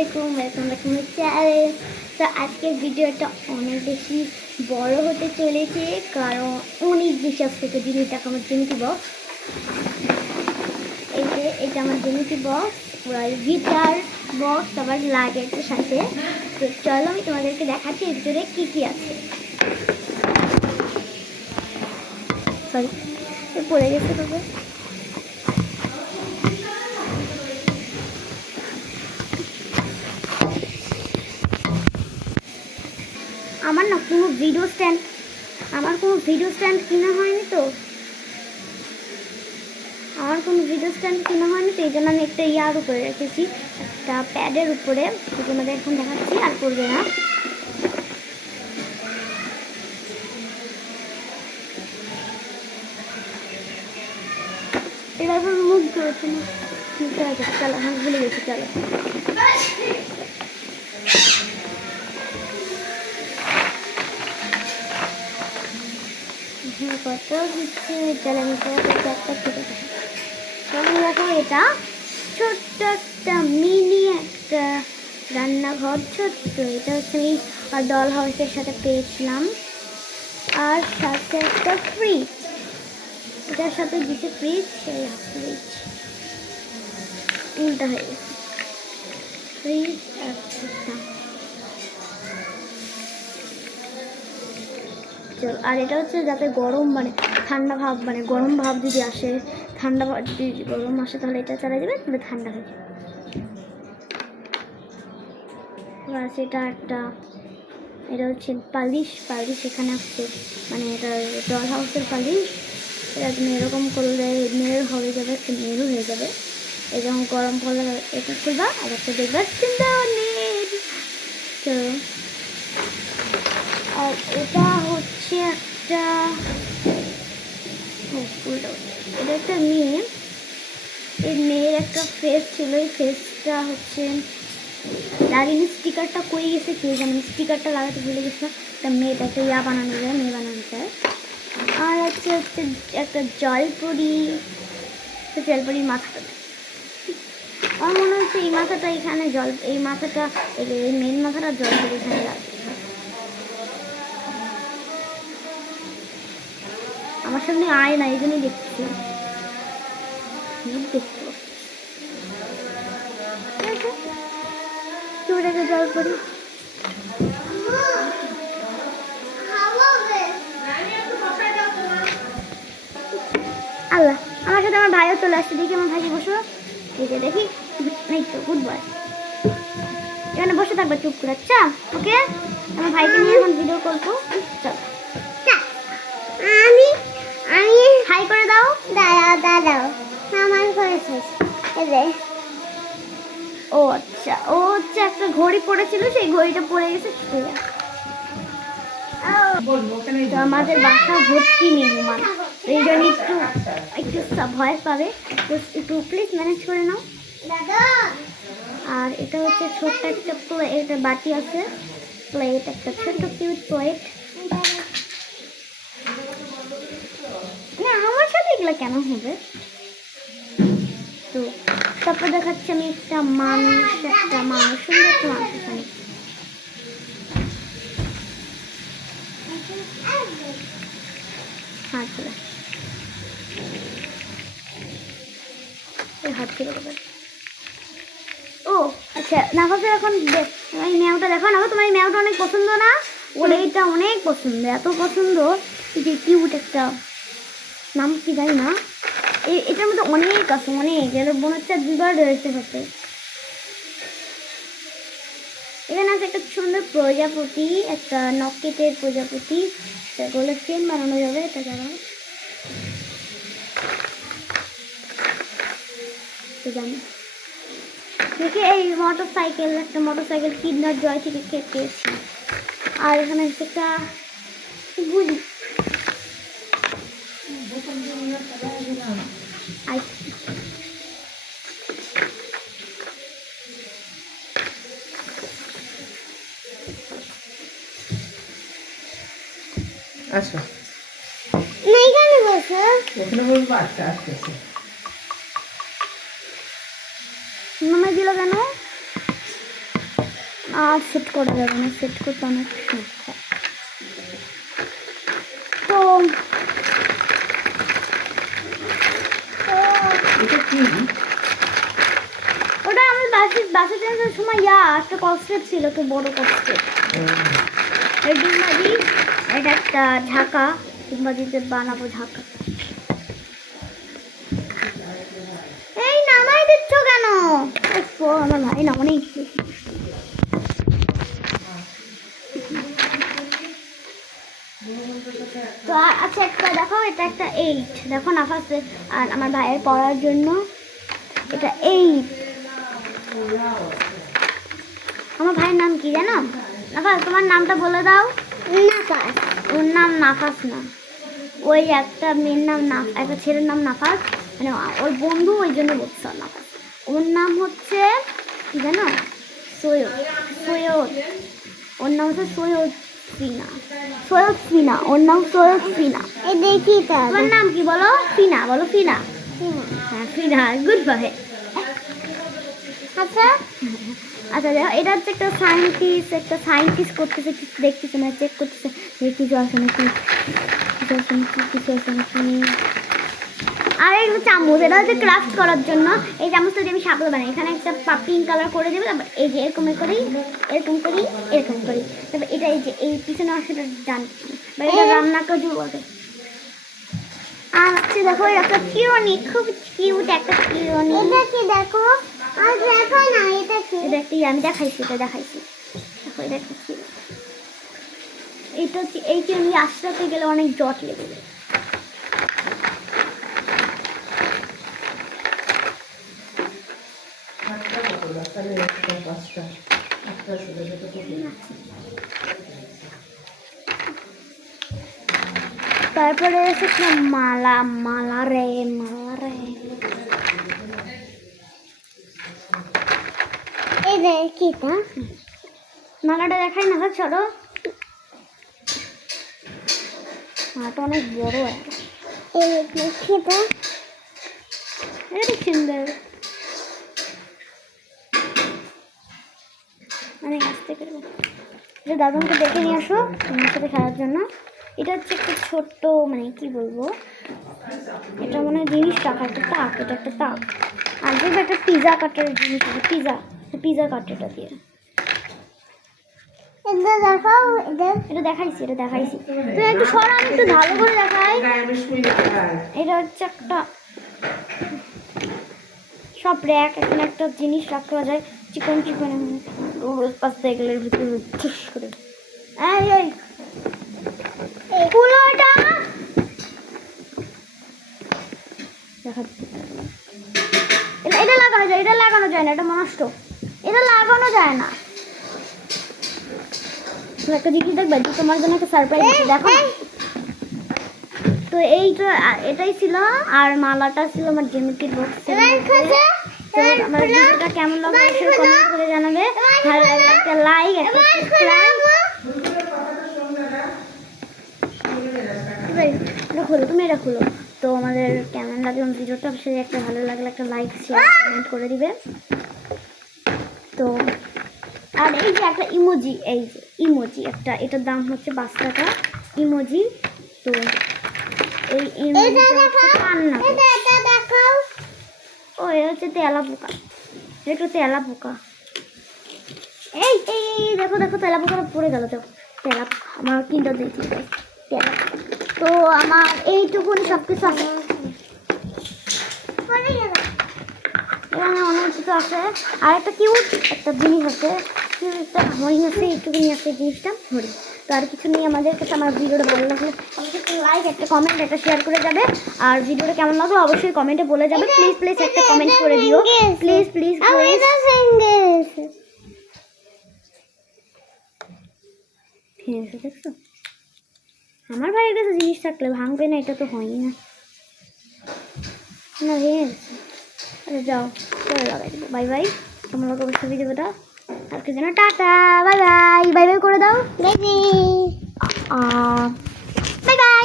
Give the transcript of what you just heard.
আলাইকুম, welcome back to my channel. তো আজকের ভিডিওটা অনেক বেশি বড় হতে চলেছে, কারণ অনেক বেশি আজকে জিনিস দেখা আমার জেমিটি বক্স। এই যে এটা আমার জেমিটি বক্স, গিটার বক্স, আবার লাগেজের সাথে। তো চলো আমি তোমাদেরকে দেখাচ্ছি এর ভিতরে কী কী আছে। সরি, পড়ে গেছে তবে। আমার কোনো ভিডিও স্ট্যান্ড কেনা হয়নি তো এই জন্য আমি একটা ইয়ার উপরে রেখেছি, একটা প্যাডের উপরে। তোমাদের এখন দেখাচ্ছি, আর করবে না। এবার মুখ ধরেছে না, চলো আমি ভুলে গেছি। চলো কত দিচ্ছে, চলো আমি একটা ছোটো দেখো, এটা ছোট্ট একটা মিনি একটা রান্নাঘর, ছোট্ট। এটা হচ্ছে আমি ডল হাউসের সাথে পেয়েছিলাম, আর সাথে একটা ফ্রিজ, এটার সাথে দিচ্ছে ফ্রিজ উল্টা হয়ে গেছে, ফ্রিজ একটা। আর এটা হচ্ছে যাতে গরম ঠান্ডা ভাব, গরম ভাব যদি আসে, ঠান্ডা ভাব যদি গরম আসে তাহলে এটা চালা যাবে, তাহলে ঠান্ডা হয়ে যাবে। বাস, এটা হচ্ছে পালিশ এখানে আসছে, এটা ডল হাউসের পালিশ। এটা তুমি এরকম করলে মেয়ের হয়ে যাবে, একটা মেয়েরও হয়ে যাবে। এই যখন গরম করলে এটা খুলবা, আর একটা দেখবা চিন্তা নেই। তো আর এটা হচ্ছে এটা একটা মেয়ের একটা ফেস ছিল। এই ফেসটা হচ্ছে লাগাইনি, স্টিকারটা কই গেছে কে জানি, স্টিকারটা লাগাতে ভুলে গেছে। একটা মেয়েটা একটা মেয়ে বানানো যায়। আর হচ্ছে একটা জলপরির মাথাটা। আমার মনে হচ্ছে এই মাথাটা এখানে এই মেন মাথাটা জলপরি এখানে লাগে। আমার সামনে আয় না, এই জন্যই দেখছি, জল করি। আল্লাহ, আমার সাথে আমার ভাইও চলে আসছে। দেখি আমার ভাইকে বসো, দেখি এই তো গুড বয়, এখানে বসে থাকবে চুপ করে। আচ্ছা ওকে, আমার ভাইকে নিয়ে এখন ভিডিও করবো। চল আমি হাই করে দাও। দাঁড়াও আমার করেছে। ও আচ্ছা, ও হচ্ছে একটা ঘড়ি পড়েছিল, সেই ঘড়িটা পড়ে গেছে। আমাদের বাসা ভর্তি মেহমান, এই জন্য একটু ভয়েস পাবে, একটু প্লিজ ম্যানেজ করে নাও। আর এটা হচ্ছে ছোট্ট একটা একটা বাটি আছে, প্লেট, একটা ছোট্ট কিউট প্লেট। না, আমার সাথে এগুলো কেন হবে? তো তারপর দেখাচ্ছি আমি একটা মানুষ, সুন্দর একটা মানুষ এখানে। ও আচ্ছা, নাফাসে এখন এই ম্যাওটা দেখো না, তোমার এই ম্যাওটা অনেক পছন্দ না? ওর এইটা অনেক পছন্দ, এত পছন্দ যে কিউট একটা, নাম কি জানি না। এটার মধ্যে অনেক আছে, এর মনে হচ্ছে দুবার রয়েছে হতে। এখানে আছে একটা সুন্দর প্রজাপতি, একটা নকেটের প্রজাপতি, গোলের চেন বানানো যাবে। এটা যারা জানি দেখে, এই একটা মোটরসাইকেল কিডনার জয় থেকে পেয়েছি। আর এখানে হচ্ছে একটা গুলি, আচ্ছা না এখানে বসে, ওখানে বলবো। আচ্ছা আসতেছে, মামা দিল কেন? আর সেট করা যাবে না, সেট করতে অনেক সমস্যা। তো এটা কি? ওটা আমি বাসে ট্রেনের সময় একটা কস্টেপ ছিল, তো বড় কস্টেপ। এই ডিম্বাদি, এটা একটা ঝাঁকা, ডিম্বাদিতে বানাবো ঝাঁকা। এই নামাই দিচ্ছ কেন? আমার ভাই নামাই। তো আচ্ছা একটা দেখো, এটা একটা 8 দেখো নাফাস, আর আমার ভাইয়ের পড়ার জন্য এটা 8। আমার ভাইয়ের নাম কি জানো? নাফাস, তোমার নামটা বলে দাও। নাফাস। ওর নাম নাফাস না, ওই একটা মেয়ের নাম একটা ছেলের নাম নাফাস, মানে ওর বন্ধু, ওই জন্য বলছে নাফাস। ওর নাম হচ্ছে কি জানো? সৈয়দ। ওর নাম হচ্ছে সৈয়দ ফিনা। ওর নাম সৈয়দ ফিনা। এই দেখি তোমার নাম কি বলো? ফিনা বলো, ফিনা। হ্যাঁ ফিনা, গুড বয়। আচ্ছা দেখো, এটা হচ্ছে একটা সায়েন্টিস্ট করতেছে, কিছু দেখতেছে, মানে চেক করতেছে যে কিছু আছে নাকি, কিছু আছে নাকি। আর এই চামচ, এটা হচ্ছে ক্রাফট করার জন্য। এই চামচটা দিয়ে আমি সাপোজ বানাই, এখানে একটা পিঙ্ক কালার করে দেবে, তারপর এই যে এরকম করি। তারপর এটা এই যে এই পিছনে আসলে ডান, এটা রান্না কাজু বলে। আর হচ্ছে দেখো একটা কিউনি, খুব কিউট একটা কিউনি। এটা কি দেখো? আর দেখো না, এটা কি? এটা একটা আমি দেখাইছি, দেখো এটা কি? এটা হচ্ছে এই কিউনি আশ্রাতে গেলে অনেক জট লেগে যায়। তারপরে এসেছে মালা রে। এই দেখিটা মালাটা দেখাই না, চলো। মালাটা অনেক বড়। এই দেখিটা সুন্দর, অনেক আস্তে করে। যে দাদুকে দেখে নিয়ে আসো তোমার সাথে খেলার জন্য। এটা হচ্ছে একটা ছোট্ট, মানে কি বলবো, এটা মনে হয় জিনিস রাখা, একটা তাক। এটা একটা তাক। আর যে একটা পিজা কাটার জিনিস আছে, পিজা কাটে এটা দিয়ে। এটা দেখাইছি। তো একটু সরা, আমি একটু ভালো করে দেখাই। এটা হচ্ছে একটা সব র্যাক, এখানে একটা জিনিস রাখা যায়, চিকন পাস্তা এগুলোর ভিতরে ঠুস করে। এটা লাগানো যায় না, এটা নষ্ট। এটা লাগানো যায় না। একটা জিনিস দেখবে, তোমার জন্য একটা সারপ্রাইজ আছে, দেখো। তো এটাই ছিল, আর মালাটা ছিল আমার জ্যামিতির বক্সে। তো আমার ভিডিওটা কেমন লাগলো অবশ্যই কমেন্ট করে জানাবে। ভালো লাগলে একটা লাইক, একটা সাবস্ক্রাইব। তুমি এটা খুলো। তো আমাদের কেমন লাগলো ভিডিওটা অবশ্যই একটা ভালো লাগলে একটা লাইক, শেয়ার, কমেন্ট করে দিবে। তো আর এই যে একটা ইমোজি, একটা, এটার দাম হচ্ছে 5 টাকা ইমোজি। তো এই ইমোজিটা হচ্ছে কান্না। ও এটা হচ্ছে তেলা পোকা। এই দেখো তেলা পোকাটা পড়ে গেল। তো তেলা পোকা আমার কিনটা দিয়েছি তেলা। তো আমার এইটুকুনি সব কিছু আছে, এখানে অনেক কিছু আছে। আর একটা কিউট একটা জিনিস আছে, একটা হরিণ আছে, এইটুকুনি আছে জিনিসটা হরিণ। তো আর কিছু নেই আমাদের কাছে। আমার ভিডিওটা ভালো লাগলে আমাকে একটা লাইক, একটা কমেন্ট, একটা শেয়ার করে যাবে। আর ভিডিওটা কেমন লাগলো অবশ্যই কমেন্টে বলে যাবে। প্লিজ একটা কমেন্ট করে দিও, প্লিজ। দেখছো আমার ভাইয়ের কাছে জিনিস থাকলে ভাঙবে না, এটা তো হয়ই না। ভেঙে গেছে। আচ্ছা যাও, চলে লাগাই দেবো। বাই। তোমরা অবশ্যই ভিডিওটা আজকের জন্য টাটা, বাই করে দাও। বাই।